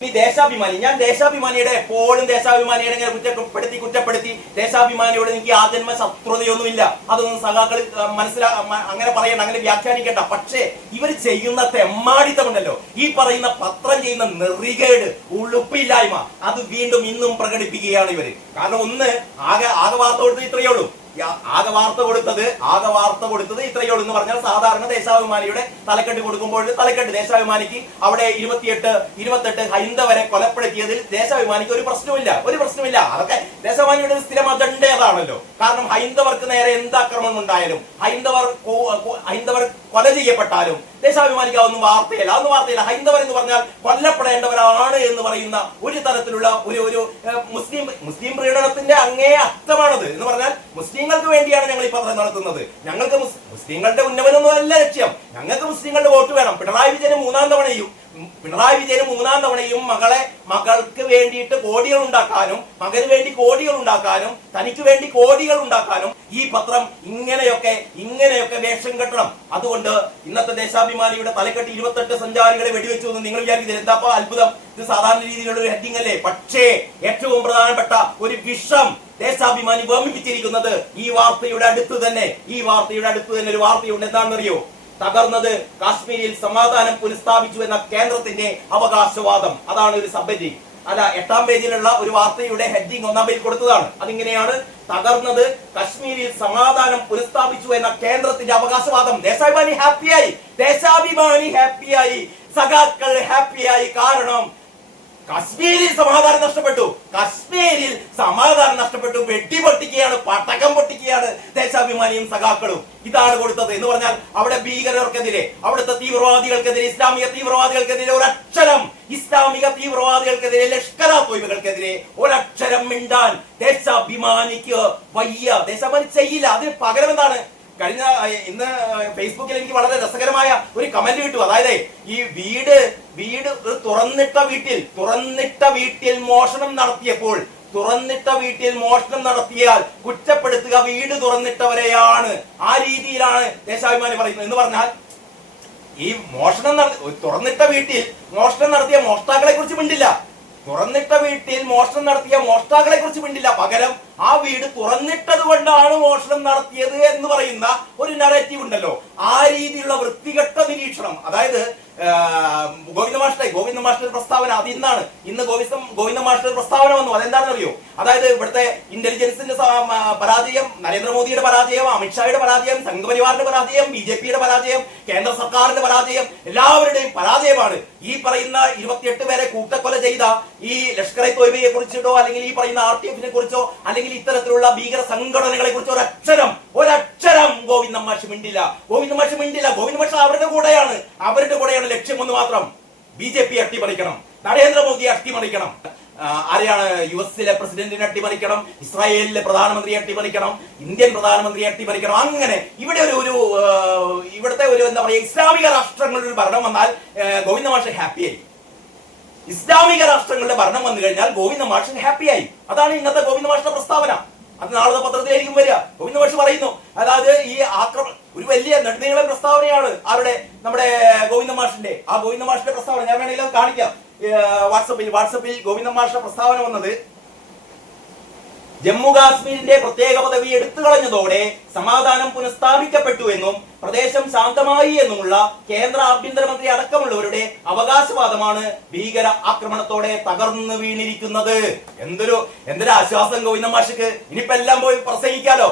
ഞാൻ ദേശാഭിമാനിയുടെ എപ്പോഴും ദേശാഭിമാനിയുടെ ഇങ്ങനെ കുറ്റപ്പെടുത്തി ദേശാഭിമാനിയോട് എനിക്ക് ആജന്മ ശത്രുതയൊന്നുമില്ല. അതൊന്നും സഖാക്കൾ അങ്ങനെ പറയണ്ട, അങ്ങനെ വ്യാഖ്യാനിക്കണ്ട. പക്ഷേ ഇവർ ചെയ്യുന്ന തെമ്മാടിത്തമുണ്ടല്ലോ, ഈ പറയുന്ന പത്രം ചെയ്യുന്ന നെറികേട്, ഉളുപ്പില്ലായ്മ, അത് വീണ്ടും ഇന്നും പ്രകടിപ്പിക്കുകയാണ് ഇവര്. കാരണം ഒന്ന് ആകെ വാർത്ത കൊടുത്തത് ഇത്രയേ ഉള്ളൂ. ആകെ വാർത്ത കൊടുത്തത് ഇത്രയേ ഉള്ളൂ എന്ന് പറഞ്ഞാൽ, സാധാരണ ദേശാഭിമാനിയുടെ തലക്കെട്ട് കൊടുക്കുമ്പോൾ തലക്കെട്ട് ദേശാഭിമാനിക്ക് അവിടെ 28 ഹൈന്ദവരെ കൊലപ്പെടുത്തിയതിൽ ദേശാഭിമാനിക്ക് ഒരു പ്രശ്നമില്ല. അതൊക്കെ ദേശാഭിമാനിയുടെ സ്ഥിരം അജണ്ട അതാണല്ലോ. കാരണം ഹൈന്ദവർക്ക് നേരെ എന്ത് ആക്രമണം ഉണ്ടായാലും, ഹൈന്ദവർ കൊല ചെയ്യപ്പെട്ടാലും ദേശാഭിമാനിക്ക് അതൊന്നും വാർത്തയില്ല. ഹൈന്ദവർ എന്ന് പറഞ്ഞാൽ കൊല്ലപ്പെടേണ്ടവരാണ് എന്ന് പറയുന്ന ഒരു തരത്തിലുള്ള ഒരു മുസ്ലിം പ്രീണനത്തിന്റെ അങ്ങേ അർത്ഥമാണത്. എന്ന് പറഞ്ഞാൽ മുസ്ലിങ്ങൾക്ക് വേണ്ടിയാണ് ഞങ്ങൾ ഈ പത്രം നടത്തുന്നത്. ഞങ്ങൾക്ക് മുസ്ലിങ്ങളുടെ ഉന്നമനമൊന്നും അല്ല ലക്ഷ്യം. ഞങ്ങൾക്ക് മുസ്ലിങ്ങളുടെ വോട്ട് വേണം. പിണറായി വിജയന് മൂന്നാം തവണയും മകൾക്ക് വേണ്ടിയിട്ട് കോടികൾ ഉണ്ടാക്കാനും, മകന് വേണ്ടി കോടികൾ ഉണ്ടാക്കാനും, തനിക്ക് വേണ്ടി കോടികൾ ഉണ്ടാക്കാനും ഈ പത്രം ഇങ്ങനെയൊക്കെ വേഷം കെട്ടണം. അതുകൊണ്ട് ഇന്നത്തെ ദേശാഭിമാനിയുടെ തലക്കെട്ട് 28 സഞ്ചാരികളെ വെടിവെച്ചു എന്ന് നിങ്ങൾ വിചാരിക്കുന്നത് എന്താ അത്ഭുതം? ഇത് സാധാരണ രീതിയിലുള്ള ഒരു ഹെഡിങ് അല്ലേ? പക്ഷേ ഏറ്റവും പ്രധാനപ്പെട്ട ഒരു വിഷം ദേശാഭിമാനി വമിപ്പിച്ചിരിക്കുന്നത് ഈ വാർത്തയുടെ അടുത്ത് തന്നെ ഒരു വാർത്തയുണ്ട്. എന്താണെന്നറിയോ? തകർന്നത് കാശ്മീരിൽ സമാധാനം പുനഃസ്ഥാപിച്ചു എന്ന കേന്ദ്രത്തിന്റെ അവകാശവാദം. അതാണ് ഒരു സബ്ഹെഡിങ്. അല്ല, 8ാം പേജിലുള്ള ഒരു വാർത്തയുടെ ഹെഡിങ് 1ാം പേജിൽ കൊടുത്തതാണ്. അതിങ്ങനെയാണ്: തകർന്നത് കശ്മീരിൽ സമാധാനം പുനഃസ്ഥാപിച്ചു എന്ന കേന്ദ്രത്തിന്റെ അവകാശവാദം. ദേശാഭിമാനി ഹാപ്പിയായി, സഖാക്കൾ ഹാപ്പിയായി. കാരണം കശ്മീരിൽ സമാധാനം നഷ്ടപ്പെട്ടു. വെട്ടിപൊട്ടിക്കുകയാണ്, പടക്കം പൊട്ടിക്കുകയാണ് ദേശാഭിമാനിയും സഖാക്കളും. ഇതാണ് കൊടുത്തത്. എന്ന് പറഞ്ഞാൽ അവിടെ ഭീകരർക്കെതിരെ, അവിടുത്തെ തീവ്രവാദികൾക്കെതിരെ, ഇസ്ലാമിക തീവ്രവാദികൾക്കെതിരെ ലഷ്കർ തോയ്ബകൾക്കെതിരെ ഒരക്ഷരം മിണ്ടാൻ ദേശാഭിമാനിക്ക് വയ്യ. ദേശാഭിമാനി ചെയ്യില്ല. അതിന് പകരം എന്താണ്? ഇന്ന് ഫേസ്ബുക്കിൽ എനിക്ക് വളരെ രസകരമായ ഒരു കമന്റ് കിട്ടും. അതായത് ഈ വീട് തുറന്നിട്ട വീട്ടിൽ മോഷണം നടത്തിയാൽ കുറ്റപ്പെടുത്തുക വീട് തുറന്നിട്ടവരെയാണ്. ആ രീതിയിലാണ് ദേശാഭിമാനി പറയുന്നത്. എന്ന് പറഞ്ഞാൽ ഈ തുറന്നിട്ട വീട്ടിൽ മോഷണം നടത്തിയ മോഷ്ടാക്കളെ കുറിച്ച് മിണ്ടില്ല. പകരം ആ വീട് തുറന്നിട്ടത് കൊണ്ടാണ് മോഷണം നടത്തിയത് എന്ന് പറയുന്ന ഒരു നറേറ്റീവ് ഉണ്ടല്ലോ. ആ രീതിയിലുള്ള വൃത്തികെട്ട നിരീക്ഷണം. അതായത് ഗോവിന്ദ മാസ്റ്റർ പ്രസ്താവന അത് ഇന്ന് ഗോവിന്ദ മാസ്റ്റർ പ്രസ്താവന വന്നു. അതെന്താണെന്നറിയോ? അതായത് ഇവിടുത്തെ ഇന്റലിജൻസിന്റെ പരാജയം, നരേന്ദ്രമോദിയുടെ പരാജയം, അമിത്ഷായുടെ പരാജയം, സംഘപരിവാറിന്റെ പരാജയം, ബിജെപിയുടെ പരാജയം, കേന്ദ്ര സർക്കാരിന്റെ പരാജയം, എല്ലാവരുടെയും പരാജയമാണ്. ഈ പറയുന്ന 28 പേരെ കൂട്ടക്കൊല ചെയ്ത ഈ ലഷ്കർ ഇ തോയ്ബയെ കുറിച്ചിട്ടോ, അല്ലെങ്കിൽ ഈ പറയുന്ന RTFനെ കുറിച്ചോ, അല്ലെങ്കിൽ ഇത്തരത്തിലുള്ള ഭീകര സംഘടനകളെ കുറിച്ചോ ഒരക്ഷരം ഗോവിന്ദ മാഷ് മിണ്ടില്ല. ഗോവിന്ദ മാഷ് അവരുടെ കൂടെയാണ്. ലക്ഷ്യം ഒന്ന് മാത്രം: BJP അട്ടിമറിക്കണം, നരേന്ദ്രമോദി അട്ടിമറിക്കണം. ആരെയാണ്? US പ്രസിഡന്റിനെ അട്ടിമറിക്കണം, ഇസ്രായേലിലെ പ്രധാനമന്ത്രിയെ അട്ടിമറിക്കണം, ഇന്ത്യൻ പ്രധാനമന്ത്രിയെ അട്ടിമറിക്കണം. അങ്ങനെ ഇവിടുത്തെ ഒരു എന്താ പറയുക, ഇസ്ലാമിക രാഷ്ട്രങ്ങളുടെ ഭരണം വന്നാൽ ഗോവിന്ദ മാഷ് ഹാപ്പിയായി. ഇസ്ലാമിക രാഷ്ട്രങ്ങളുടെ ഭരണം വന്നു കഴിഞ്ഞാൽ ഗോവിന്ദ മാഷ് ഹാപ്പിയായി. അതാണ് ഇന്നത്തെ ഗോവിന്ദ മാഷിന്റെ പ്രസ്താവന. അത് നാളത്തെ പത്രത്തിലായിരിക്കും വരിക. ഗോവിന്ദ മാഷ് പറയുന്നു, അതായത് ഈ ഒരു വലിയ നെടുനീളം പ്രസ്താവനയാണ് നമ്മുടെ ഗോവിന്ദ മാഷിന്റെ. ആ ഗോവിന്ദ മാഷിന്റെ പ്രസ്താവന ഞാൻ വേണമെങ്കിൽ കാണിക്കാം. വാട്സപ്പിൽ ഗോവിന്ദ മാഷിന്റെ പ്രസ്താവന വന്നത്: ജമ്മു കാശ്മീരിന്റെ പ്രത്യേക പദവി എടുത്തു കളഞ്ഞതോടെ സമാധാനം പുനഃസ്ഥാപിക്കപ്പെട്ടു എന്നും പ്രദേശം ശാന്തമായി എന്നുമുള്ള കേന്ദ്ര ആഭ്യന്തരമന്ത്രി അടക്കമുള്ളവരുടെ അവകാശവാദമാണ് ഭീകര ആക്രമണത്തോടെ തകർന്നു വീണിരിക്കുന്നത്. എന്തൊരു ആശ്വാസം ഗോവിന്ദ മാഷിക്ക്. ഇനിയിപ്പോ എല്ലാം പോയി പ്രസംഗിക്കാലോ.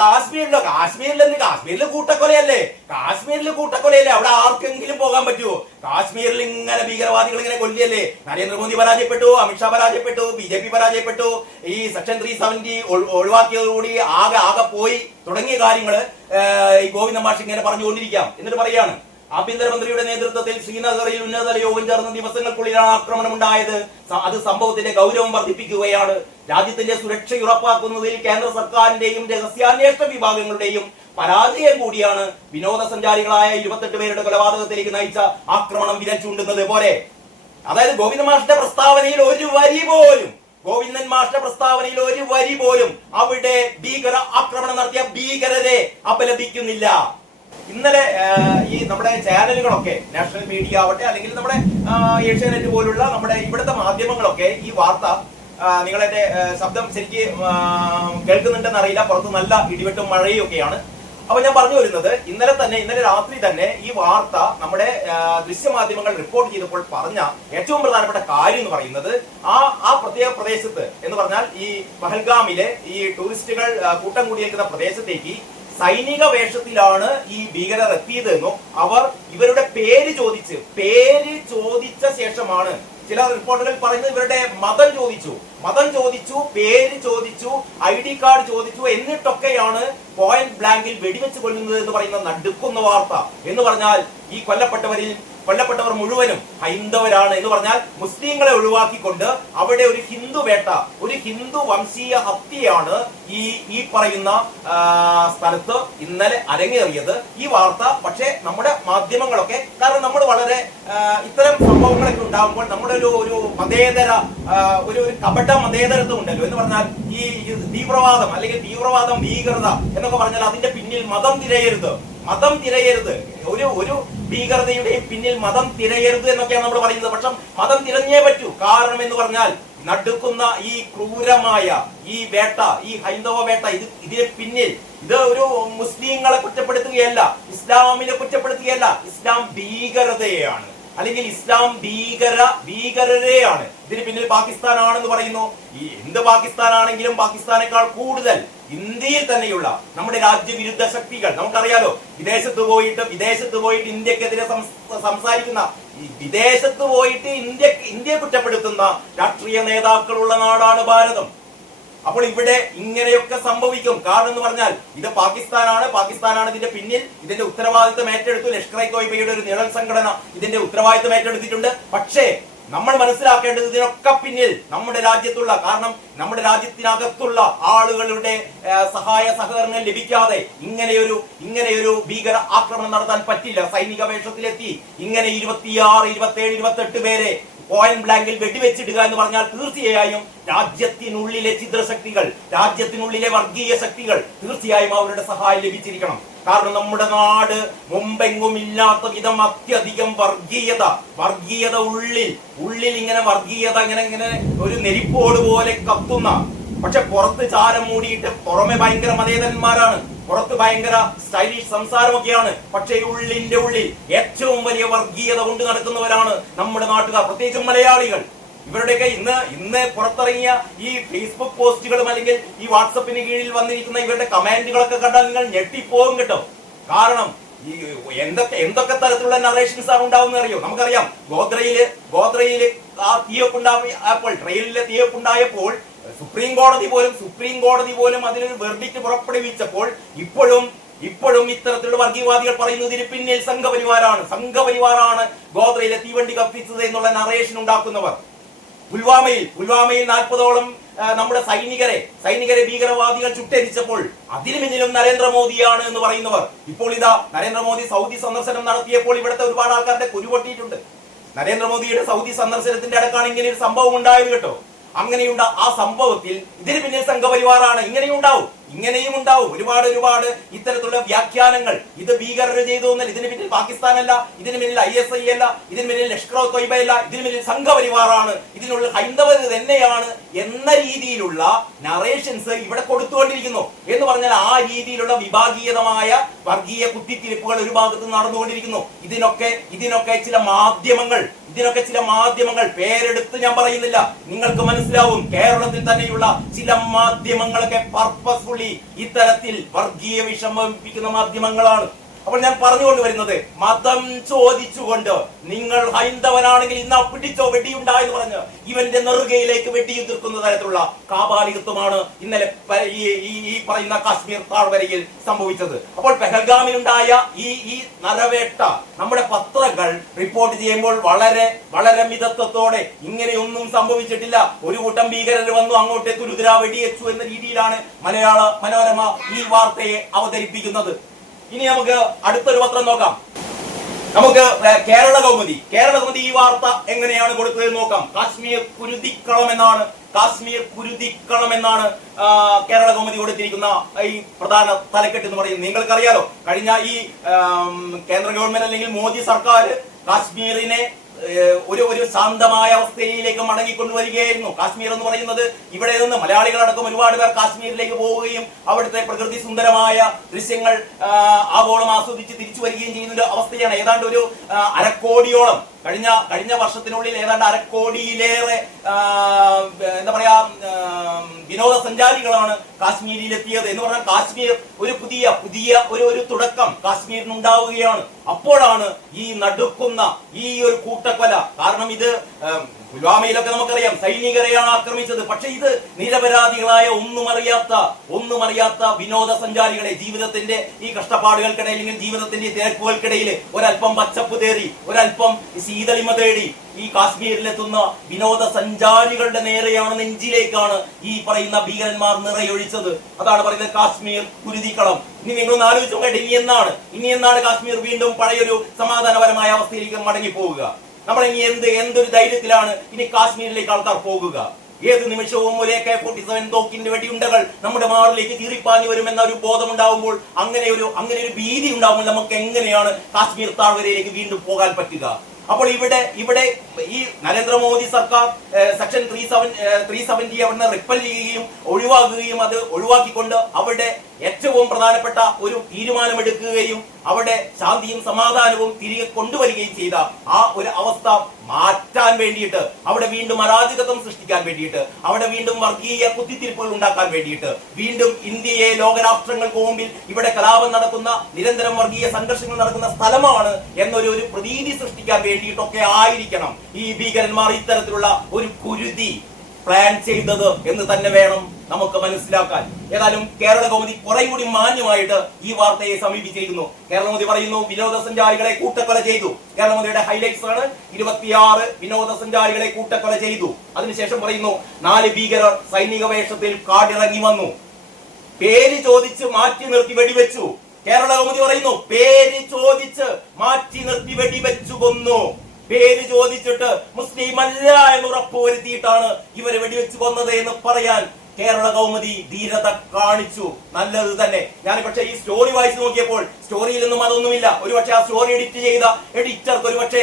കാശ്മീരിൽ കൂട്ടക്കൊലയല്ലേ? അവിടെ ആർക്കെങ്കിലും പോകാൻ പറ്റുമോ? കാശ്മീരിൽ ഇങ്ങനെ ഭീകരവാദികൾ ഇങ്ങനെ കൊല്ലിയല്ലേ? നരേന്ദ്രമോദി പരാജയപ്പെട്ടു, അമിത്ഷാ പരാജയപ്പെട്ടു, BJP പരാജയപ്പെട്ടു. ഈ സെക്ഷൻ 370 ഒഴിവാക്കിയതോടുകൂടി ആകെ പോയി തുടങ്ങിയ കാര്യങ്ങള് ഈ ഗോവിന്ദ മാഷ് ഇങ്ങനെ പറഞ്ഞുകൊണ്ടിരിക്കാം. എന്നിട്ട് പറയാണ്: ആഭ്യന്തരമന്ത്രിയുടെ നേതൃത്വത്തിൽ ശ്രീനഗറിൽ ഉന്നതതല യോഗം ചേർന്ന ദിവസങ്ങൾക്കുള്ളിലാണ് ആക്രമണം ഉണ്ടായത്. അത് സംഭവത്തിന്റെ ഗൗരവം വർദ്ധിപ്പിക്കുകയാണ്. രാജ്യത്തിന്റെ സുരക്ഷ ഉറപ്പാക്കുന്നതിൽ കേന്ദ്ര സർക്കാരിന്റെയും രഹസ്യാന്വേഷണ വിഭാഗങ്ങളുടെയും പരാജയം കൂടിയാണ് വിനോദസഞ്ചാരികളായ 28 പേരുടെ കൊലപാതകത്തിലേക്ക് നയിച്ച ആക്രമണം വിരൽ ചൂണ്ടുന്നത് പോലെ. അതായത് ഗോവിന്ദ മാഷിന്റെ പ്രസ്താവനയിൽ ഒരു വരി പോലും അവിടെ ഭീകര ആക്രമണം നടത്തിയ ഭീകരരെ അപലപിക്കുന്നില്ല. ഇന്നലെ ഈ നമ്മുടെ ചാനലുകളൊക്കെ നാഷണൽ മീഡിയ ആവട്ടെ അല്ലെങ്കിൽ നമ്മുടെ ഏഷ്യാനെറ്റ് പോലുള്ള നമ്മുടെ ഇവിടുത്തെ മാധ്യമങ്ങളൊക്കെ ഈ വാർത്ത, നിങ്ങളെന്റെ ശബ്ദം ശരിക്ക് കേൾക്കുന്നുണ്ടെന്ന് അറിയില്ല, പുറത്ത് നല്ല ഇടിവെട്ടും മഴയും ഒക്കെയാണ്. അപ്പൊ ഞാൻ പറഞ്ഞു വരുന്നത്, ഇന്നലെ രാത്രി തന്നെ ഈ വാർത്ത നമ്മുടെ ദൃശ്യമാധ്യമങ്ങൾ റിപ്പോർട്ട് ചെയ്തപ്പോൾ പറഞ്ഞ ഏറ്റവും പ്രധാനപ്പെട്ട കാര്യം എന്ന് പറയുന്നത്, ആ പ്രത്യേക പ്രദേശത്ത് എന്ന് പറഞ്ഞാൽ ഈ പഹൽഗാമിലെ ഈ ടൂറിസ്റ്റുകൾ കൂട്ടം കൂടിയിരിക്കുന്ന പ്രദേശത്തേക്ക് സൈനിക വേഷത്തിലാണ് ഈ ഭീകരർ എത്തിയതെന്നും അവർ ഇവരുടെ പേര് ചോദിച്ച ശേഷമാണ്, ചില റിപ്പോർട്ടുകൾ പറയുന്നത് ഇവരുടെ മതം ചോദിച്ചു, പേര് ചോദിച്ചു, ID കാർഡ് ചോദിച്ചു, എന്നിട്ടൊക്കെയാണ് പോയിന്റ് ബ്ലാങ്കിൽ വെടിവെച്ച് കൊല്ലുന്നത് എന്ന് പറയുന്ന നടുക്കുന്ന വാർത്ത. എന്ന് പറഞ്ഞാൽ ഈ കൊല്ലപ്പെട്ടവർ മുഴുവനും ഹൈന്ദവരാണ് എന്ന് പറഞ്ഞാൽ മുസ്ലിങ്ങളെ ഒഴിവാക്കിക്കൊണ്ട് അവിടെ ഒരു ഹിന്ദു വേട്ട, ഒരു ഹിന്ദു വംശീയ ഹത്യയാണ് ഈ പറയുന്ന സ്ഥലത്ത് ഇന്നലെ അരങ്ങേറിയത്. ഈ വാർത്ത പക്ഷേ നമ്മുടെ മാധ്യമങ്ങളൊക്കെ, കാരണം നമ്മൾ വളരെ ഇത്തരം സംഭവങ്ങളൊക്കെ ഉണ്ടാകുമ്പോൾ നമ്മുടെ ഒരു മതേതര ഒരു കപട മതേതരത്വം ഉണ്ടല്ലോ. എന്ന് പറഞ്ഞാൽ ഈ തീവ്രവാദം അല്ലെങ്കിൽ തീവ്രവാദം, ഭീകരത എന്നൊക്കെ പറഞ്ഞാൽ അതിന്റെ പിന്നിൽ മതം തിരയരുത്, ഒരു ഭീകരതയുടെയും പിന്നിൽ മതം തിരയരുത് എന്നൊക്കെയാണ് നമ്മൾ പറയുന്നത്. പക്ഷെ മതം തിരഞ്ഞേ പറ്റൂ. കാരണം എന്ന് പറഞ്ഞാൽ നടുക്കുന്ന ഈ ക്രൂരമായ ഈ വേട്ട, ഈ ഹൈന്ദവ വേട്ട, ഇതിന് പിന്നിൽ ഇത് ഒരു മുസ്ലിങ്ങളെ കുറ്റപ്പെടുത്തുകയല്ല, ഇസ്ലാമിനെ കുറ്റപ്പെടുത്തുകയല്ല, ഇസ്ലാം ഭീകരതയാണ്, അല്ലെങ്കിൽ ഇസ്ലാം ഭീകരരെയാണ്. ഇതിന് പിന്നിൽ പാകിസ്ഥാനാണെന്ന് പറയുന്നു. ഈ എന്ത് പാകിസ്ഥാനാണെങ്കിലും പാകിസ്ഥാനേക്കാൾ കൂടുതൽ ഇന്ത്യയിൽ തന്നെയുള്ള നമ്മുടെ രാജ്യവിരുദ്ധ ശക്തികൾ, നമുക്കറിയാലോ, വിദേശത്ത് പോയിട്ട് ഇന്ത്യക്കെതിരെ സംസാരിക്കുന്ന, വിദേശത്ത് പോയിട്ട് ഇന്ത്യയെ കുറ്റപ്പെടുത്തുന്ന രാഷ്ട്രീയ നേതാക്കളുള്ള നാടാണ് ഭാരതം. അപ്പോൾ ഇവിടെ ഇങ്ങനെയൊക്കെ സംഭവിക്കും. കാരണം എന്ന് പറഞ്ഞാൽ ഇത് പാകിസ്ഥാനാണ് ഇതിന്റെ പിന്നിൽ. ഇതിന്റെ ഉത്തരവാദിത്തം ഏറ്റെടുത്തു ലഷ്കർ-ഇ-തോയ്ബയുടെ ഒരു നിഴൽ സംഘടന ഇതിന്റെ ഉത്തരവാദിത്തം ഏറ്റെടുത്തിട്ടുണ്ട്. പക്ഷേ നമ്മൾ മനസ്സിലാക്കേണ്ടത് ഇതിനൊക്കെ പിന്നിൽ നമ്മുടെ രാജ്യത്തിനകത്തുള്ള ആളുകളുടെ സഹായ സഹകരണം ലഭിക്കാതെ ഇങ്ങനെയൊരു ഭീകര ആക്രമണം നടത്താൻ പറ്റില്ല. സൈനിക വേഷത്തിലെത്തി ഇങ്ങനെ 26, 27, 28 പേരെ പോയിന്റ് ബ്ലാങ്കിൽ വെടിവെച്ചിടുക എന്ന് പറഞ്ഞാൽ തീർച്ചയായും രാജ്യത്തിനുള്ളിലെ ഛിദ്രശക്തികൾ, രാജ്യത്തിനുള്ളിലെ വർഗീയ ശക്തികൾ തീർച്ചയായും അവരുടെ സഹായം ലഭിച്ചിരിക്കണം. കാരണം നമ്മുടെ നാട് മുമ്പെങ്ങും ഇല്ലാത്ത വിധം അത്യധികം വർഗീയത ഉള്ളിൽ ഇങ്ങനെ വർഗീയത ഇങ്ങനെ ഒരു നെരിപ്പോട് പോലെ കത്തുന്ന, പക്ഷെ പുറത്ത് ചാരം മൂടിയിട്ട് പുറമെ ഭയങ്കര മതേതരന്മാരാണ്, പുറത്ത് ഭയങ്കര സ്റ്റൈലിഷ് സംസാരമൊക്കെയാണ്, പക്ഷേ ഉള്ളിന്റെ ഉള്ളിൽ ഏറ്റവും വലിയ വർഗീയത കൊണ്ട് നടക്കുന്നവരാണ് നമ്മുടെ നാട്ടുകാർ, പ്രത്യേകിച്ചും മലയാളികൾ. ഇവരുടെയൊക്കെ ഇന്ന് പുറത്തിറങ്ങിയ ഈ ഫേസ്ബുക്ക് പോസ്റ്റുകളും അല്ലെങ്കിൽ ഈ വാട്സപ്പിന് കീഴിൽ വന്നിരിക്കുന്ന ഇവരുടെ കമന്റുകളൊക്കെ കണ്ടാൽ നിങ്ങൾ ഞെട്ടിപ്പോകും കേട്ടോ. കാരണം ഈ എന്തൊക്കെ തരത്തിലുള്ള നറേഷൻസ് ആണ് ഉണ്ടാവുന്ന അറിയോ? നമുക്കറിയാം, ഗോദ്രയില് ആ തീയൊപ്പുണ്ടായപ്പോൾ, ട്രെയിനിലെ തീയൊപ്പുണ്ടായപ്പോൾ സുപ്രീം കോടതി പോലും അതിനൊരു വെർഡിക്റ്റ് പുറപ്പെടുവിച്ചപ്പോൾ ഇപ്പോഴും ഇത്തരത്തിലുള്ള വർഗീയവാദികൾ പറയുന്നതിന് പിന്നിൽ സംഘപരിവാറാണ് ഗോദ്രയിലെ തീവണ്ടി കത്തിച്ചത് എന്നുള്ള നറേഷൻ ഉണ്ടാക്കുന്നവർ. പുൽവാമയിൽ 40ഓളം നമ്മുടെ സൈനികരെ ഭീകരവാദികൾ ചുട്ടരിച്ചപ്പോൾ അതിനു പിന്നിലും നരേന്ദ്രമോദിയാണ് എന്ന് പറയുന്നവർ. ഇപ്പോൾ ഇതാ നരേന്ദ്രമോദി സൗദി സന്ദർശനം നടത്തിയപ്പോൾ ഇവിടുത്തെ ഒരുപാട് ആൾക്കാരുടെ കുരുപൊട്ടിയിട്ടുണ്ട്. നരേന്ദ്രമോദിയുടെ സൗദി സന്ദർശനത്തിന്റെ ഇടക്കാണ് ഇങ്ങനെ ഒരു സംഭവം ഉണ്ടായത് കേട്ടോ. അങ്ങനെയുണ്ട ആ സംഭവത്തിൽ ഇതിന് പിന്നിൽ സംഘപരിവാറാണ്. ഇങ്ങനെയും ഉണ്ടാവും ഒരുപാട് ഇത്തരത്തിലുള്ള വ്യാഖ്യാനങ്ങൾ. ഇത് ഭീകരർ ചെയ്തു എന്നാൽ ഇതിന് പിന്നിൽ പാകിസ്ഥാനല്ല, ഇതിന് പിന്നിൽ ISI അല്ല, ഇതിന് പിന്നിൽ ലഷ്കർ-ഇ-തോയ്ബ അല്ല, ഇതിന് പിന്നിൽ സംഘപരിവാറാണ്, ഇതിനുള്ള ഹൈന്ദവർ തന്നെയാണ് എന്ന രീതിയിലുള്ള നറേഷൻസ് ഇവിടെ കൊടുത്തുകൊണ്ടിരിക്കുന്നു. എന്ന് പറഞ്ഞാൽ ആ രീതിയിലുള്ള വിഭാഗീയതമായ വർഗീയ കുത്തിത്തിരിപ്പുകൾ ഒരു ഭാഗത്ത് നടന്നുകൊണ്ടിരിക്കുന്നു. ഇതിനൊക്കെ ചില മാധ്യമങ്ങൾ പേരെടുത്ത് ഞാൻ പറയുന്നില്ല, നിങ്ങൾക്ക് മനസ്സിലാവും. കേരളത്തിൽ തന്നെയുള്ള ചില മാധ്യമങ്ങളൊക്കെ പർപ്പസ്ഫുള്ളി ഇത്തരത്തിൽ വർഗീയ വിഷമിപ്പിക്കുന്ന മാധ്യമങ്ങളാണ്. അപ്പോൾ ഞാൻ പറഞ്ഞുകൊണ്ട് വരുന്നത്, മതം ചോദിച്ചുകൊണ്ട് നിങ്ങൾ ഹൈന്ദവനാണെങ്കിൽ ഇന്നാ പിടിച്ചോ വെടിയുണ്ടായെന്ന് പറഞ്ഞ് ഇവന്റെ നെറുകയിലേക്ക് വെടിയുതിർക്കുന്ന തരത്തിലുള്ള കാപാലികത്വമാണ് ഇന്നലെ ഈ പറയുന്ന കാശ്മീർ താഴ്വരയിൽ സംഭവിച്ചത്. അപ്പോൾ പെഹൽഗാമിലുണ്ടായ ഈ നരവേട്ട നമ്മുടെ പത്രങ്ങൾ റിപ്പോർട്ട് ചെയ്യുമ്പോൾ വളരെ മിതത്വത്തോടെ ഇങ്ങനെയൊന്നും സംഭവിച്ചിട്ടില്ല, ഒരു കൂട്ടം ഭീകരർ വന്നു അങ്ങോട്ടേ തുരുതിര വെടിയേച്ചു എന്ന രീതിയിലാണ് മലയാള മനോരമ ഈ വാർത്തയെ അവതരിപ്പിക്കുന്നത്. ഇനി നമുക്ക് അടുത്തൊരു പത്രം നോക്കാം. നമുക്ക് കേരള കൗമുദി ഈ വാർത്ത എങ്ങനെയാണ് കൊടുത്തത് നോക്കാം. കാശ്മീർ കുരുതിക്കളം എന്നാണ് കേരള കൗമുദി കൊടുത്തിരിക്കുന്ന ഈ പ്രധാന തലക്കെട്ട് എന്ന് പറയുന്നത്. നിങ്ങൾക്കറിയാലോ, കഴിഞ്ഞ ഈ കേന്ദ്ര ഗവൺമെന്റ് അല്ലെങ്കിൽ മോദി സർക്കാർ കാശ്മീരിനെ ഒരു ശാന്തമായ അവസ്ഥയിലേക്ക് മടങ്ങിക്കൊണ്ടുവരികയായിരുന്നു. കാശ്മീർ എന്ന് പറയുന്നത്, ഇവിടെ നിന്ന് മലയാളികളടക്കം ഒരുപാട് പേർ കാശ്മീരിലേക്ക് പോവുകയും അവിടുത്തെ പ്രകൃതി സുന്ദരമായ ദൃശ്യങ്ങൾ ആഗോളം ആസ്വദിച്ച് തിരിച്ചു വരികയും ചെയ്യുന്ന ഒരു അവസ്ഥയാണ്. ഏതാണ്ട് ഒരു അരക്കോടിയോളം കഴിഞ്ഞ വർഷത്തിനുള്ളിൽ ഏതാണ്ട് അരക്കോടിയിലേറെ എന്താ പറയാ വിനോദസഞ്ചാരികളാണ് കാശ്മീരിൽ എത്തിയത്. എന്ന് പറഞ്ഞാൽ കാശ്മീർ ഒരു പുതിയ ഒരു തുടക്കം കാശ്മീരിനുണ്ടാവുകയാണ്. അപ്പോഴാണ് ഈ നടുക്കുന്ന ഈ ഒരു കൂട്ടക്കൊല. കാരണം ഇത് പുൽവാമയിലൊക്കെ നമുക്കറിയാം സൈനികരെയാണ് ആക്രമിച്ചത്. പക്ഷെ ഇത് നിരപരാധികളായ ഒന്നുമറിയാത്ത വിനോദസഞ്ചാരികളെ ജീവിതത്തിന്റെ ഈ കഷ്ടപ്പാടുകൾക്കിടയിൽ അല്ലെങ്കിൽ ജീവിതത്തിന്റെ തിരക്കുകൾക്കിടയിൽ ഒരല്പം പച്ചപ്പ് തേടി ഒരല്പം ശീതളിമ തേടി ഈ കാശ്മീരിലെത്തുന്ന വിനോദസഞ്ചാരികളുടെ നേരെയാണ്, നെഞ്ചിലേക്കാണ് ഈ പറയുന്ന ഭീകരന്മാർ നിറയൊഴിച്ചത്. അതാണ് പറയുന്നത് കാശ്മീർ കുരുതിക്കളം. ഇനി നിങ്ങളൊന്ന് ആലോചിച്ചു നോക്കട്ടെ, ഇനി എന്നാണ് കാശ്മീർ വീണ്ടും പഴയൊരു സമാധാനപരമായ അവസ്ഥയിലേക്ക് മടങ്ങി പോവുക? നമ്മൾ ഇനി എന്തൊരു ധൈര്യത്തിലാണ് ഇനി കാശ്മീരിലേക്ക് ആൾക്കാർ പോകുക? ഏത് നിമിഷവും ഒരു AK-47 തോക്കിന്റെ വെടിയുണ്ടകൾ നമ്മുടെ മാറിലേക്ക് ചീറിപ്പാഞ്ഞു വരുമെന്ന ഒരു ബോധമുണ്ടാവുമ്പോൾ, അങ്ങനെ ഒരു ഭീതി ഉണ്ടാവുമ്പോൾ നമുക്ക് എങ്ങനെയാണ് കാശ്മീർ താഴ്വരയിലേക്ക് വീണ്ടും പോകാൻ പറ്റുക? അപ്പോൾ ഇവിടെ ഈ നരേന്ദ്രമോദി സർക്കാർ സെക്ഷൻ 370 അവിടുന്ന് റിപ്പൽ ചെയ്യുകയും ഒഴിവാക്കുകയും അത് ഒഴിവാക്കിക്കൊണ്ട് അവിടെ ഏറ്റവും പ്രധാനപ്പെട്ട ഒരു തീരുമാനമെടുക്കുകയും അവിടെ ശാന്തിയും സമാധാനവും തിരികെ കൊണ്ടുവരികയും ചെയ്ത ആ ഒരു അവസ്ഥ മാറ്റാൻ വേണ്ടിയിട്ട്, അവിടെ വീണ്ടും അരാജകത്വം സൃഷ്ടിക്കാൻ വേണ്ടിയിട്ട്, അവിടെ വീണ്ടും വർഗീയ കുത്തിത്തിരിപ്പുകൾ ഉണ്ടാക്കാൻ വേണ്ടിയിട്ട്, വീണ്ടും ഇന്ത്യയെ ലോകരാഷ്ട്രങ്ങൾക്ക് മുമ്പിൽ ഇവിടെ കലാപം നടക്കുന്ന, നിരന്തരം വർഗീയ സംഘർഷങ്ങൾ നടക്കുന്ന സ്ഥലമാണ് എന്നൊരു പ്രതീതി സൃഷ്ടിക്കാൻ വേണ്ടിയിട്ടൊക്കെ ആയിരിക്കണം ഈ ഭീകരന്മാർ ഇത്തരത്തിലുള്ള ഒരു കുരുതി പ്ലാൻ ചെയ്തത് എന്ന് തന്നെ വേണം നമുക്ക് മനസ്സിലാക്കാൻ. ഏതായാലും കേരള കൗമുദി കുറെ കൂടി മാന്യമായിട്ട് ഈ വാർത്തയെ സമീപിച്ചിരിക്കുന്നു. കേരള കൗമുദി പറയുന്നു, വിനോദസഞ്ചാരികളെ കൂട്ടക്കൊല ചെയ്തു. കേരള കൗമുദിയുടെ ഹൈലൈറ്റ്സ് ആണ് 26 വിനോദസഞ്ചാരികളെ കൂട്ടക്കൊല ചെയ്തു. അതിനുശേഷം പറയുന്നു, 4 ഭീകരർ സൈനിക വേഷത്തിൽ കാടിറങ്ങി വന്നു, പേര് ചോദിച്ച് മാറ്റി നിർത്തി വെടിവെച്ചു. കേരള കൗമുദി പറയുന്നു, പേര് ചോദിച്ച് മാറ്റി നിർത്തി വെടിവെച്ചു കൊന്നു. പേര് ചോദിച്ചിട്ട് മുസ്ലിം അല്ല എന്ന് ഉറപ്പുവരുത്തിയിട്ടാണ് ഇവരെ വെടിവെച്ചു കൊന്നത് എന്ന് പറയാൻ കേരള കൗമുദി ധീരത കാണിച്ചു. നല്ലത് തന്നെ. ഞാൻ പക്ഷേ ഈ സ്റ്റോറി വായിച്ചു നോക്കിയപ്പോൾ സ്റ്റോറിയിലൊന്നും അതൊന്നുമില്ല. ഒരുപക്ഷെ ആ സ്റ്റോറി എഡിറ്റ് ചെയ്ത എഡിറ്റർക്ക് ഒരുപക്ഷെ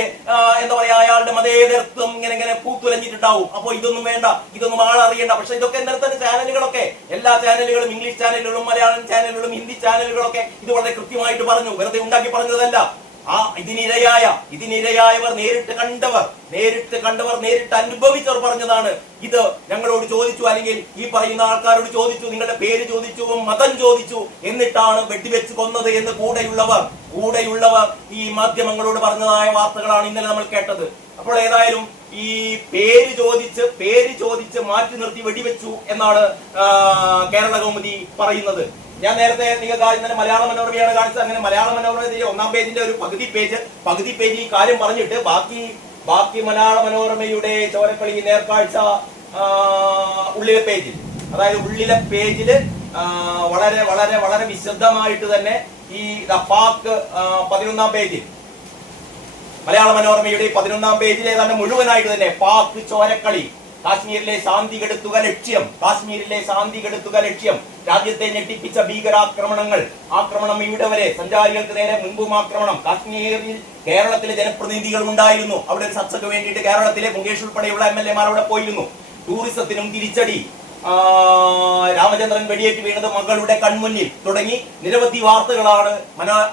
എന്താ പറയാ അയാളുടെ മതേതരത്വം ഇങ്ങനെ പൂത്തുലഞ്ഞിട്ടുണ്ടാവും. അപ്പൊ ഇതൊന്നും വേണ്ട, ഇതൊന്നും ആളറിയണ്ട. പക്ഷെ ഇതൊക്കെ ഇന്നലെ തന്നെ ചാനലുകളൊക്കെ, എല്ലാ ചാനലുകളും, ഇംഗ്ലീഷ് ചാനലുകളും മലയാളം ചാനലുകളും ഹിന്ദി ചാനലുകളൊക്കെ ഇത് വളരെ കൃത്യമായിട്ട് പറഞ്ഞു. വെറുതെ ഉണ്ടാക്കി പറഞ്ഞതല്ല. ഇതിനിരയായവർ നേരിട്ട് കണ്ടവർ നേരിട്ട് അനുഭവിച്ചവർ പറഞ്ഞതാണ്. ഇത് ഞങ്ങളോട് ചോദിച്ചു, അല്ലെങ്കിൽ ഈ പറയുന്ന ആൾക്കാരോട് ചോദിച്ചു, നിങ്ങളുടെ പേര് ചോദിച്ചു, മതം ചോദിച്ചു, എന്നിട്ടാണ് വെടിവെച്ച് കൊന്നത് എന്ന് കൂടെയുള്ളവർ ഈ മാധ്യമങ്ങളോട് പറഞ്ഞതായ വാർത്തകളാണ് ഇന്നലെ നമ്മൾ കേട്ടത്. അപ്പോൾ ഏതായാലും ഈ പേര് ചോദിച്ച് മാറ്റി നിർത്തി വെടിവെച്ചു എന്നാണ് കേരള കൗമുദി പറയുന്നത്. ഞാൻ നേരത്തെ നിങ്ങൾക്ക് ഇന്നലെ മലയാള മനോരമയാണ് കാണിച്ചത്. അങ്ങനെ മലയാള മനോരമയിലെ 1-ാം പേജിന്റെ ഒരു പകുതി പേജ് ഈ കാര്യം പറഞ്ഞിട്ട് ബാക്കി മലയാള മനോരമയുടെ ചോരക്കളി നേർക്കാഴ്ച ഉള്ളിലെ പേജില് വളരെ വളരെ വളരെ വിശദമായിട്ട് തന്നെ ഈ പാക് 11-ാം പേജിൽ, മലയാള മനോരമയുടെ 11-ാം പേജിൽ ഏതാണ്ട് മുഴുവനായിട്ട് തന്നെ പാക് ചോരക്കളി, കാശ്മീരിലെ ശാന്തി കെടുത്തുക ലക്ഷ്യം, രാജ്യത്തെ ഞെട്ടിപ്പിച്ച ആക്രമണം ഇവിടെ വരെ, സഞ്ചാരികൾക്ക് നേരെ മുൻപും ആക്രമണം. കാശ്മീരിൽ കേരളത്തിലെ ജനപ്രതിനിധികൾ ഉണ്ടായിരുന്നു. അവിടെ ഒരു ചർച്ചയ്ക്ക് വേണ്ടിയിട്ട് കേരളത്തിലെ മുകേഷ് ഉൾപ്പെടെയുള്ള MLA-മാർ അവിടെ പോയിരുന്നു. ടൂറിസത്തിനും തിരിച്ചടി, രാമചന്ദ്രൻ വെടിയേറ്റ് വീണത് മകളുടെ കൺമുന്നിൽ തുടങ്ങി നിരവധി വാർത്തകളാണ്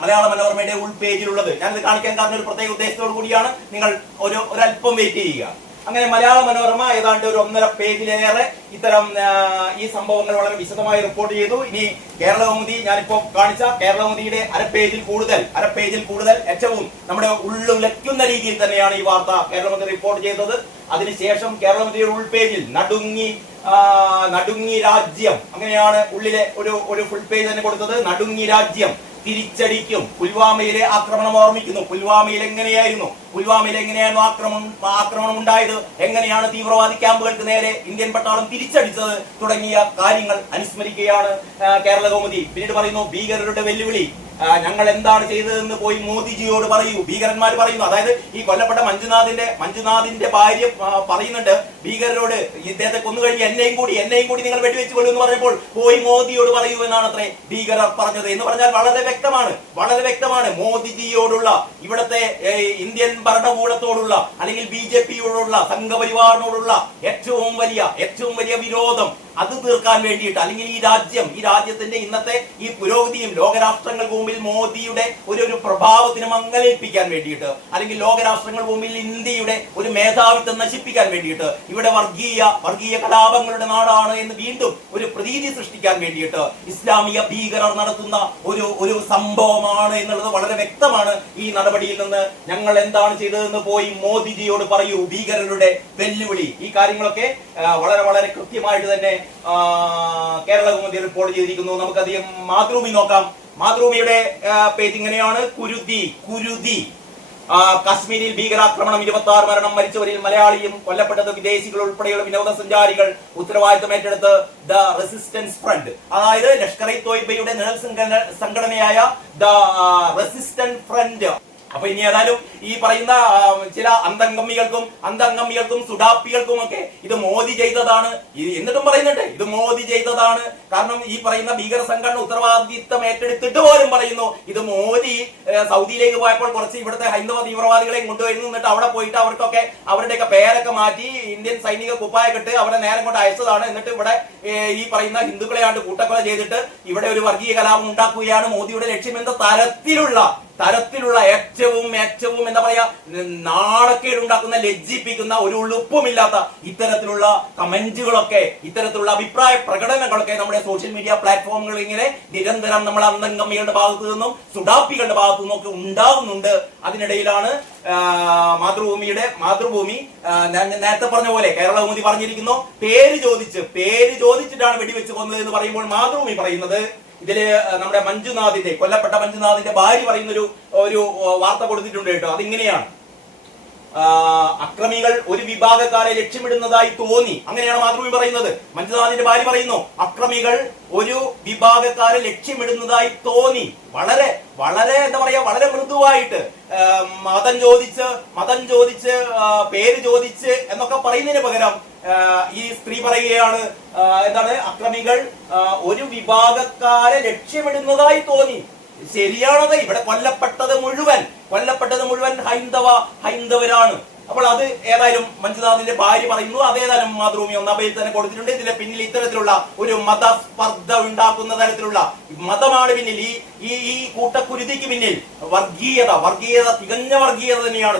മലയാള മനോരമയുടെ ഉൾപേജിലുള്ളത്. ഞാനിത് കാണിക്കാൻ കാരണം ഒരു പ്രത്യേക ഉദ്ദേശത്തോടു കൂടിയാണ്. നിങ്ങൾ ഒരല്പം വെയിറ്റ് ചെയ്യുക. അങ്ങനെ മലയാള മനോരമ ഏതാണ്ട് ഒരു 1.5 പേജിലേറെ ഇത്തരം ഈ സംഭവങ്ങൾ വളരെ വിശദമായി റിപ്പോർട്ട് ചെയ്തു. ഇനി കേരള കൗമുദി, ഞാനിപ്പോ കാണിച്ച കേരള കൗമുദിയുടെ അര പേജിൽ കൂടുതൽ ഏറ്റവും നമ്മുടെ ഉള്ളുലയ്ക്കുന്ന രീതിയിൽ തന്നെയാണ് ഈ വാർത്ത കേരള കൗമുദി റിപ്പോർട്ട് ചെയ്തത്. അതിനുശേഷം കേരള കൗമുദിയുടെ ഉൾപേജിൽ നടുങ്ങി രാജ്യം, അങ്ങനെയാണ് ഉള്ളിലെ ഒരു ഫുൾ പേജ് തന്നെ കൊടുത്തത്. നടുങ്ങി രാജ്യം തിരിച്ചടിക്കും. പുൽവാമയിലെ ആക്രമണം ഓർമ്മിക്കുന്നു. പുൽവാമയിൽ എങ്ങനെയായിരുന്നു ആക്രമണം ഉണ്ടായത്, എങ്ങനെയാണ് തീവ്രവാദി ക്യാമ്പുകൾക്ക് നേരെ ഇന്ത്യൻ പട്ടാളം തിരിച്ചടിച്ചത് തുടങ്ങിയ കാര്യങ്ങൾ അനുസ്മരിക്കുകയാണ് കേരള കൗമുദി. പിന്നീട് പറയുന്നു, ഭീകരരുടെ വെല്ലുവിളി ഞങ്ങൾ എന്താണ് ചെയ്തതെന്ന് പോയി മോദിജിയോട് പറയൂ. ഭീകരന്മാർ പറയുന്നു. അതായത് ഈ കൊല്ലപ്പെട്ട മഞ്ജുനാഥിന്റെ ഭാര്യ പറയുന്നുണ്ട് ഭീകരരോട്, ഇദ്ദേഹത്തെ കൊന്നു കഴിഞ്ഞ് എന്നെയും കൂടി നിങ്ങൾ വെടിവെച്ച് കൊള്ളൂ എന്ന് പറഞ്ഞപ്പോൾ പോയി മോദിയോട് പറയൂ എന്നാണ് അത്രേ ഭീകരർ പറഞ്ഞത്. എന്ന് പറഞ്ഞാൽ വളരെ വ്യക്തമാണ് മോദിജിയോടുള്ള, ഇവിടുത്തെ ഇന്ത്യൻ ഭരണകൂടത്തോടുള്ള അല്ലെങ്കിൽ BJP-യോടുള്ള, സംഘപരിവാറിനോടുള്ള ഏറ്റവും വലിയ വിരോധം അത് തീർക്കാൻ വേണ്ടിയിട്ട്, അല്ലെങ്കിൽ ഈ രാജ്യത്തിന്റെ ഇന്നത്തെ ഈ പുരോഗതിയും ലോകരാഷ്ട്രങ്ങൾക്ക് മുമ്പിൽ മോദിയുടെ ഒരു പ്രഭാവത്തിന് മങ്ങലേൽപ്പിക്കാൻ വേണ്ടിയിട്ട്, അല്ലെങ്കിൽ ലോകരാഷ്ട്രങ്ങൾക്ക് മുമ്പിൽ ഇന്ത്യയുടെ ഒരു മേധാവിത്വം നശിപ്പിക്കാൻ വേണ്ടിയിട്ട്, ഇവിടെ വർഗീയ കലാപങ്ങളുടെ നാടാണ് എന്ന് വീണ്ടും ഒരു പ്രതീതി സൃഷ്ടിക്കാൻ വേണ്ടിയിട്ട് ഇസ്ലാമിക ഭീകരർ നടത്തുന്ന ഒരു സംഭവമാണ് എന്നുള്ളത് വളരെ വ്യക്തമാണ് ഈ നടപടിയിൽ നിന്ന്. ഞങ്ങൾ എന്താണ് ചെയ്തതെന്ന് പോയി മോദിജിയോട് പറയൂ, ഭീകരരുടെ വെല്ലുവിളി. ഈ കാര്യങ്ങളൊക്കെ വളരെ കൃത്യമായിട്ട് തന്നെ കേരള കൗമുദി റിപ്പോർട്ട് ചെയ്തിരിക്കുന്നു. നമുക്കധികം മാതൃഭൂമി നോക്കാം. മാതൃഭൂമിയുടെ പേജ് ഇങ്ങനെയാണ്: കുരുതി കശ്മീരിൽ ഭീകരാക്രമണം, 26 മരണം, മരിച്ചവരിൽ മലയാളിയും, കൊല്ലപ്പെട്ടത് വിദേശികൾ ഉൾപ്പെടെയുള്ള വിനോദസഞ്ചാരികൾ, ഉത്തരവാദിത്തം ഏറ്റെടുത്ത് ദ റെസിസ്റ്റൻസ് ഫ്രണ്ട്. അതായത് ലഷ്കർ ഇ തോയ്ബയുടെ നിഴൽ സംഘടനയായ ദ റെസിസ്റ്റൻസ് ഫ്രണ്ട്. അപ്പൊ ഇനി ഏതായാലും ഈ പറയുന്ന ചില അന്തംഗമ്മികൾക്കും സുഡാപ്പികൾക്കും ഒക്കെ ഇത് മോദി ചെയ്തതാണ് എന്നിട്ടും പറയുന്നുണ്ട്, ഇത് മോദി ചെയ്തതാണ്. കാരണം ഈ പറയുന്ന ഭീകര സംഘടന ഉത്തരവാദിത്തം ഏറ്റെടുത്തിട്ട് പോലും പറയുന്നു ഇത് മോദി സൗദിയിലേക്ക് പോയപ്പോൾ കുറച്ച് ഇവിടുത്തെ ഹൈന്ദവ തീവ്രവാദികളെയും കൊണ്ടുവരുന്നു, എന്നിട്ട് അവിടെ പോയിട്ട് അവർക്കൊക്കെ അവരുടെയൊക്കെ പേരൊക്കെ മാറ്റി ഇന്ത്യൻ സൈനിക കുപ്പായൊക്കെ അവരെ നേരം കൊണ്ട് അയച്ചതാണ്. എന്നിട്ട് ഇവിടെ ഈ പറയുന്ന ഹിന്ദുക്കളെയാണ്ട് കൂട്ടക്കൊല ചെയ്തിട്ട് ഇവിടെ ഒരു വർഗീയ കലാപം ഉണ്ടാക്കുകയാണ് മോദിയുടെ ലക്ഷ്യം എന്ന തരത്തിലുള്ള ഏറ്റവും എന്താ പറയാ നാണക്കേട് ഉണ്ടാക്കുന്ന, ലജ്ജിപ്പിക്കുന്ന, ഒരു ഉളുപ്പുമില്ലാത്ത ഇത്തരത്തിലുള്ള കമന്റുകളൊക്കെ, ഇത്തരത്തിലുള്ള അഭിപ്രായ പ്രകടനങ്ങളൊക്കെ നമ്മുടെ സോഷ്യൽ മീഡിയ പ്ലാറ്റ്ഫോമുകളിൽ ഇങ്ങനെ നിരന്തരം നമ്മൾ അന്തംഗമ്മികളുടെ ഭാഗത്തു നിന്നും സുഡാപ്പികളുടെ ഭാഗത്തു നിന്നും ഒക്കെ ഉണ്ടാകുന്നുണ്ട്. അതിനിടയിലാണ് മാതൃഭൂമി നേരത്തെ പറഞ്ഞ പോലെ കേരള കൗമുദി പറഞ്ഞിരിക്കുന്നു, പേര് ചോദിച്ചിട്ടാണ് വെടിവെച്ച് കൊന്നത് എന്ന് പറയുമ്പോൾ മാതൃഭൂമി പറയുന്നത് ഇതില് നമ്മുടെ കൊല്ലപ്പെട്ട മഞ്ജുനാഥിന്റെ ഭാര്യ പറയുന്ന ഒരു വാർത്ത കൊടുത്തിട്ടുണ്ട് കേട്ടോ. അതിങ്ങനെയാണ്: അക്രമികൾ ഒരു വിഭാഗക്കാരെ ലക്ഷ്യമിടുന്നതായി തോന്നി. അങ്ങനെയാണ് മാതൃഭൂമി പറയുന്നത്. മഞ്ജുനാഥിന്റെ ഭാര്യ പറയുന്നു അക്രമികൾ ഒരു വിഭാഗക്കാരെ ലക്ഷ്യമിടുന്നതായി തോന്നി. വളരെ എന്താ പറയാ, വളരെ മൃദുവായിട്ട് മതം ചോദിച്ച് പേര് ചോദിച്ച് എന്നൊക്കെ പറയുന്നതിന് പകരം ഈ സ്ത്രീ പറയുകയാണ് എന്താണ്, അക്രമികൾ ഒരു വിഭാഗക്കാരെ ലക്ഷ്യമിടുന്നതായി തോന്നി. ശരിയാണത്. ഇവിടെ കൊല്ലപ്പെട്ടത് മുഴുവൻ ഹൈന്ദവരാണ്. അപ്പോൾ അത് ഏതായാലും മഞ്ജുനാഥിന്റെ ഭാര്യ പറയുന്നു, അതേതായാലും മാതൃഭൂമി ഒന്നാമയിൽ തന്നെ കൊടുത്തിട്ടുണ്ട്. ഇതിന്റെ പിന്നിൽ ഇത്തരത്തിലുള്ള ഒരു മതസ്പർദ്ധ ഉണ്ടാക്കുന്ന തരത്തിലുള്ള മതമാണ് പിന്നിൽ. ഈ കൂട്ടക്കുരുതിക്ക് പിന്നിൽ വർഗീയത തികഞ്ഞ വർഗീയത തന്നെയാണ്.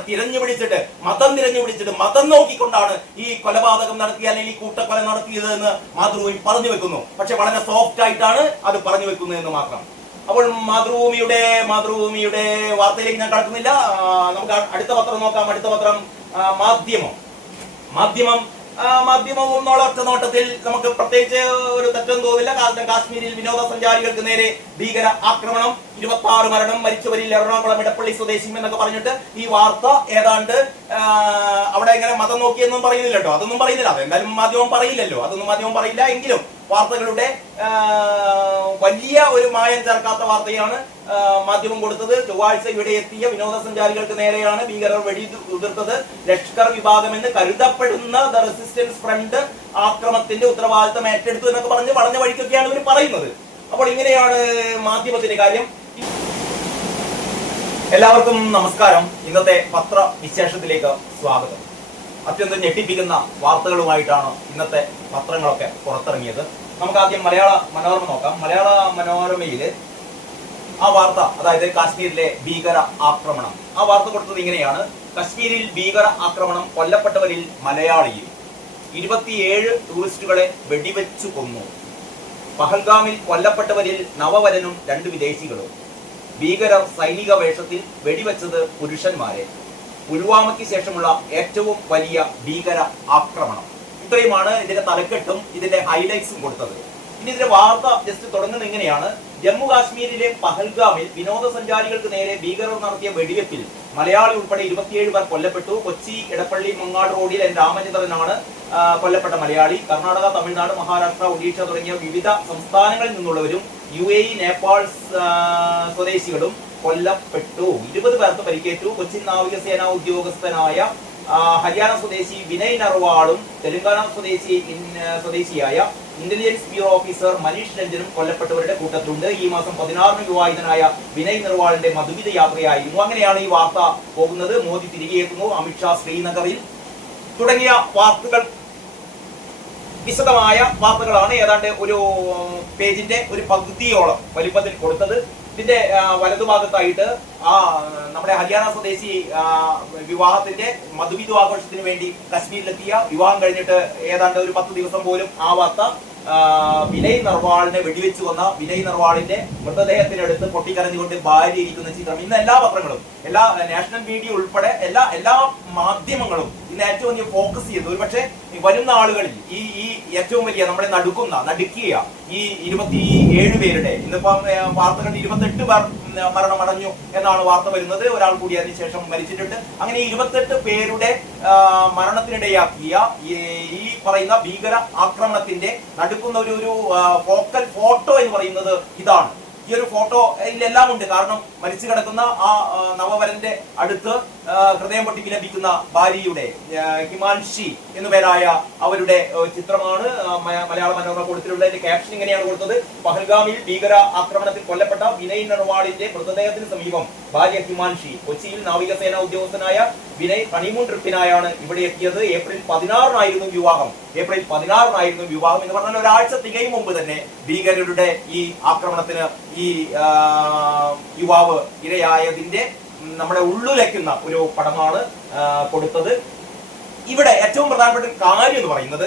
മതം നോക്കിക്കൊണ്ടാണ് ഈ കൊലപാതകം നടത്തിയ അല്ലെങ്കിൽ ഈ കൂട്ടക്കൊല നടത്തിയത് എന്ന് മാതൃഭൂമി പറഞ്ഞു വെക്കുന്നു. പക്ഷെ വളരെ സോഫ്റ്റ് ആയിട്ടാണ് അത് പറഞ്ഞു വെക്കുന്നത് എന്ന് മാത്രം. അപ്പോൾ മാതൃഭൂമിയുടെ വാർത്തയിലേക്ക് ഞാൻ കടക്കുന്നില്ല. നമുക്ക് അടുത്ത പത്രം നോക്കാം. അടുത്ത പത്രം മാധ്യമവും ഒറ്റ നോട്ടത്തിൽ നമുക്ക് പ്രത്യേകിച്ച് ഒരു തെറ്റൊന്നും തോന്നില്ല. കാരണം കാശ്മീരിൽ വിനോദസഞ്ചാരികൾക്ക് നേരെ ഭീകര ആക്രമണം, 26 മരണം, മരിച്ചവരിൽ എറണാകുളം ഇടപ്പള്ളി സ്വദേശി എന്നൊക്കെ പറഞ്ഞിട്ട് ഈ വാർത്ത ഏതാണ്ട് അവിടെ ഇങ്ങനെ മതം നോക്കിയെന്നും പറയുന്നില്ല കേട്ടോ. അതൊന്നും പറയുന്നില്ല. അതെന്തായാലും മാധ്യമം പറയില്ല. എങ്കിലും വാർത്തകളുടെ വലിയ ഒരു മായം ചേർക്കാത്ത വാർത്തയാണ് മാധ്യമം കൊടുത്തത്. ചൊവ്വാഴ്ച ഇവിടെ എത്തിയ വിനോദസഞ്ചാരികൾക്ക് നേരെയാണ് ഭീകരർ വെടിയുതിർത്തത്. ലഷ്കർ വിഭാഗമെന്ന് കരുതപ്പെടുന്ന ദ റെസിസ്റ്റൻസ് ഫ്രണ്ട് ആക്രമണത്തിന്റെ ഉത്തരവാദിത്തം ഏറ്റെടുത്തു എന്നൊക്കെ പറഞ്ഞ വഴിക്കൊക്കെയാണ് ഇവർ പറയുന്നത്. അപ്പോൾ ഇങ്ങനെയാണ് മാധ്യമത്തിന്റെ കാര്യം. എല്ലാവർക്കും നമസ്കാരം. ഇന്നത്തെ പത്രവിശേഷത്തിലേക്ക് സ്വാഗതം. അത്യന്തം ഞെട്ടിപ്പിക്കുന്ന വാർത്തകളുമായിട്ടാണ് ഇന്നത്തെ പത്രങ്ങളൊക്കെ പുറത്തിറങ്ങിയത്. നമുക്ക് ആദ്യം മലയാള മനോരമ നോക്കാം. മലയാള മനോരമയിൽ ആ വാർത്ത, അതായത് കാശ്മീരിലെ ഭീകര ആക്രമണം, ആ വാർത്ത കൊടുത്തത് ഇങ്ങനെയാണ്: കശ്മീരിൽ ഭീകര ആക്രമണം, കൊല്ലപ്പെട്ടവരിൽ മലയാളിയും, 27 ടൂറിസ്റ്റുകളെ വെടിവെച്ചു കൊന്നു. പഹൽഗാമിൽ കൊല്ലപ്പെട്ടവരിൽ നവവരനും 2 വിദേശികളും. ഭീകരർ സൈനിക വേഷത്തിൽ വെടിവെച്ചത് പുരുഷന്മാരെ. പുൽവാമയ്ക്ക് ശേഷമുള്ള ഏറ്റവും വലിയ ഭീകര ആക്രമണം. ഇത്രയുമാണ് ഇതിന്റെ തലക്കെട്ടും ഇതിന്റെ ഹൈലൈറ്റ്സും കൊടുത്തത്. ഇനി ഇതിന്റെ വാർത്ത ജസ്റ്റ് തുടങ്ങുന്നത് ഇങ്ങനെയാണ്: ജമ്മു കാശ്മീരിലെ പഹൽഗാമിൽ വിനോദസഞ്ചാരികൾക്ക് നേരെ ഭീകരർ നടത്തിയ വെടിവെപ്പിൽ മലയാളി ഉൾപ്പെടെ 27 പേർ കൊല്ലപ്പെട്ടു. കൊച്ചി എടപ്പള്ളി മങ്ങാട് റോഡിൽ എൻ രാമചന്ദ്രനാണ് കൊല്ലപ്പെട്ട മലയാളി. കർണാടക, തമിഴ്നാട്, മഹാരാഷ്ട്ര, ഒഡീഷ തുടങ്ങിയ വിവിധ സംസ്ഥാനങ്ങളിൽ നിന്നുള്ളവരും UAE നേപ്പാൾ സ്വദേശികളും കൊല്ലപ്പെട്ടു. 20 പേർക്ക് പരിക്കേറ്റു. കൊച്ചിൻ നാവികസേന ഉദ്യോഗസ്ഥനായ ഹരിയാന സ്വദേശി വിനയ് നർവാളും തെലങ്കാന സ്വദേശിയായ ഇന്റലിജൻസ് ബ്യൂറോ ഓഫീസർ മനീഷ് രഞ്ജനും കൊല്ലപ്പെട്ടവരുടെ കൂട്ടത്തിലുണ്ട്. ഈ മാസം 16 വിവാഹിതനായ വിനയ് നർവാളിന്റെ മധുവിധ യാത്രയായിരുന്നു. അങ്ങനെയാണ് ഈ വാർത്ത പോകുന്നത്. മോദി തിരികെ എത്തുന്നു, അമിത്ഷാ ശ്രീനഗറിൽ തുടങ്ങിയ വാർത്തകൾ, വിശദമായ വാർത്തകളാണ് ഏതാണ്ട് ഒരു പേജിന്റെ ഒരു പകുതിയോളം വലിപ്പത്തിൽ കൊടുത്തത്. ഇതിന്റെ വലതുഭാഗത്തായിട്ട് നമ്മുടെ ഹരിയാന സ്വദേശി വിവാഹത്തിന്റെ മധുവിധു വേണ്ടി കശ്മീരിലെത്തിയ, വിവാഹം കഴിഞ്ഞിട്ട് ഏതാണ്ട് ഒരു 10 ദിവസം പോലും ആവാത്ത വിനയ് നർവാളിനെ വെടിവെച്ച് വന്ന വിനയ് നർവാളിന്റെ മൃതദേഹത്തിനടുത്ത് പൊട്ടിക്കരഞ്ഞുകൊണ്ട് ഭാര്യ ഇരിക്കുന്ന ചിത്രം ഇന്ന് എല്ലാ പത്രങ്ങളും, എല്ലാ നാഷണൽ മീഡിയ ഉൾപ്പെടെ എല്ലാ മാധ്യമങ്ങളും ഇന്ന് ഏറ്റവും വലിയ ഫോക്കസ് ചെയ്തു. ഒരു പക്ഷേ വരുന്ന ആളുകളിൽ ഈ ഏറ്റവും വലിയ നമ്മളെ നടുക്കിയ ഈ 27 പേരുടെ, ഇന്നിപ്പം വാർത്തകൾ 28 പേർ മരണമടഞ്ഞു എന്നാണ് വാർത്ത വരുന്നത്. ഒരാൾ കൂടി അതിനുശേഷം മരിച്ചിട്ടുണ്ട്. അങ്ങനെ 28 പേരുടെ മരണത്തിനിടയാക്കിയ ഈ പറയുന്ന ഭീകര ആക്രമണത്തിന്റെ നടുക്കുന്ന ഒരു ഫോക്കൽ ഫോട്ടോ എന്ന് പറയുന്നത് ഇതാണ്. ഈ ഒരു ഫോട്ടോയിലെല്ലാം ഉണ്ട്. കാരണം മരിച്ചു കിടക്കുന്ന ആ നവവരന്റെ അടുത്ത് ഹൃദയം പൊട്ടി വിലപിക്കുന്ന ഭാര്യയുടെ ഹിമാൻഷി എന്നു പേരായ അവരുടെ ചിത്രമാണ് മലയാള മനോരമ കൊടുത്തിട്ടുള്ളത്. അതിന്റെ ക്യാപ്ഷൻ ഇങ്ങനെയാണ് കൊടുത്തത്: പഹൽഗാമിൽ ഭീകര ആക്രമണത്തിൽ കൊല്ലപ്പെട്ട വിനയ് നർവാളിന്റെ മൃതദേഹത്തിന് സമീപം ഭാര്യ ഹിമാൻഷി. കൊച്ചിയിൽ നാവികസേന ഉദ്യോഗസ്ഥനായ വിനയ് ഹണിമൂൺ ട്രിപ്പിനായാണ് ഇവിടെ എത്തിയത്. ഏപ്രിൽ 16 വിവാഹം. ഏപ്രിൽ 16 വിവാഹം എന്ന് പറഞ്ഞാൽ ഒരാഴ്ച തികയും മുമ്പ് തന്നെ ഭീകരരുടെ ഈ ആക്രമണത്തിന് ഈ യുവാവ് ഇരയായതിന്റെ നമ്മുടെ ഉള്ളുലയ്ക്കുന്ന ഒരു പടമാണ് കൊടുത്തത്. ഇവിടെ ഏറ്റവും പ്രധാനപ്പെട്ട ഒരു കാര്യം എന്ന് പറയുന്നത്